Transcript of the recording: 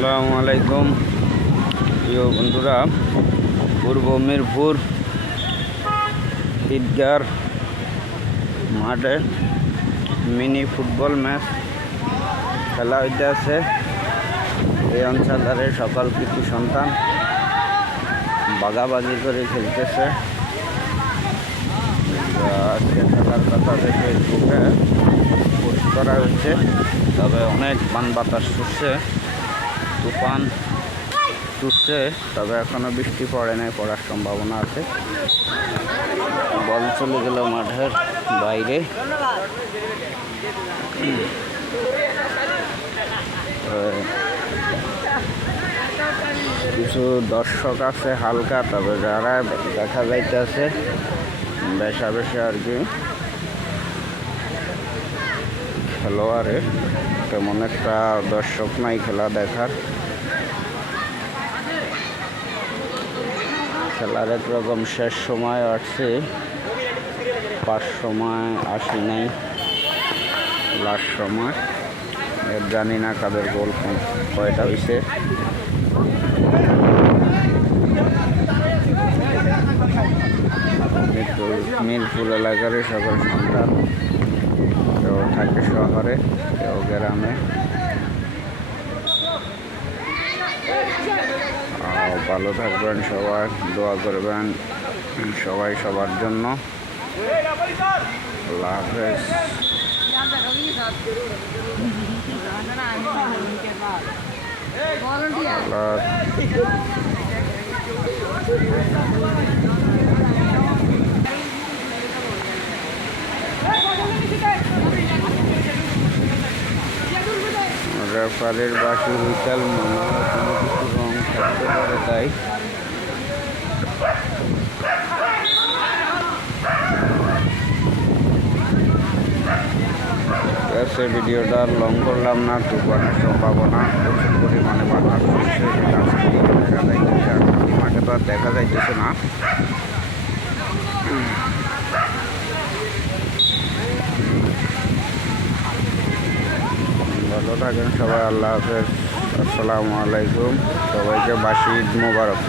আসসালামু আলাইকুম প্রিয় বন্ধুরা। পূর্ব মিরপুর ঈদগার মাঠে মিনি ফুটবল ম্যাচ খেলা হইতে আছে। এই অঞ্চলের সকল কৃতি সন্তান বাগাবাগি করে খেলতেছে। আজকে খেলার কথা দেখে ফেসবুকে পোস্ট করা হয়েছে। তবে অনেক বান বাতাস ছুটছে, তুফান ছুটছে, তবে এখনও বৃষ্টি পড়ে নাই, পড়ার সম্ভাবনা আছে। বল চলে গেল মাঠের বাইরে। কিছু দর্শক আছে হালকা, তবে যারা দেখা যাইতেছে বেশা বেশি আর কি খেলোয়াড়ে, তেমন একটা দর্শক নাই খেলা দেখার। খেলার একরকম শেষ সময় আসছে, 5 সময় আসি নাই, লাস্ট সময়। জানি না কাদের গোল কয়টা হয়েছে। মিরপুর এলাকার সকল সন্তান, কেউ থাকে শহরে, কেউ গ্রামে। ভালো থাকবেন সবাই, দোয়া করবেন সবাই সবার জন্য। আল্লাহ হাফেজ। রেফারির বাকি হুইসেল মনে হয় কোনো কিছু রং থাকতে পারে, তাই ভিডিওটা লং করলাম না। তুফানের সম্ভাবনা প্রচুর পরিমাণে বাতাস হচ্ছে, দেখা যাইতেছে। আগামী মাঠে তো আর দেখা যাইতেছে না। ভালো থাকেন সবাই, আল্লাহ হাফেজ, আসসালামু আলাইকুম। সবাইকে বাসি ঈদ মোবারক।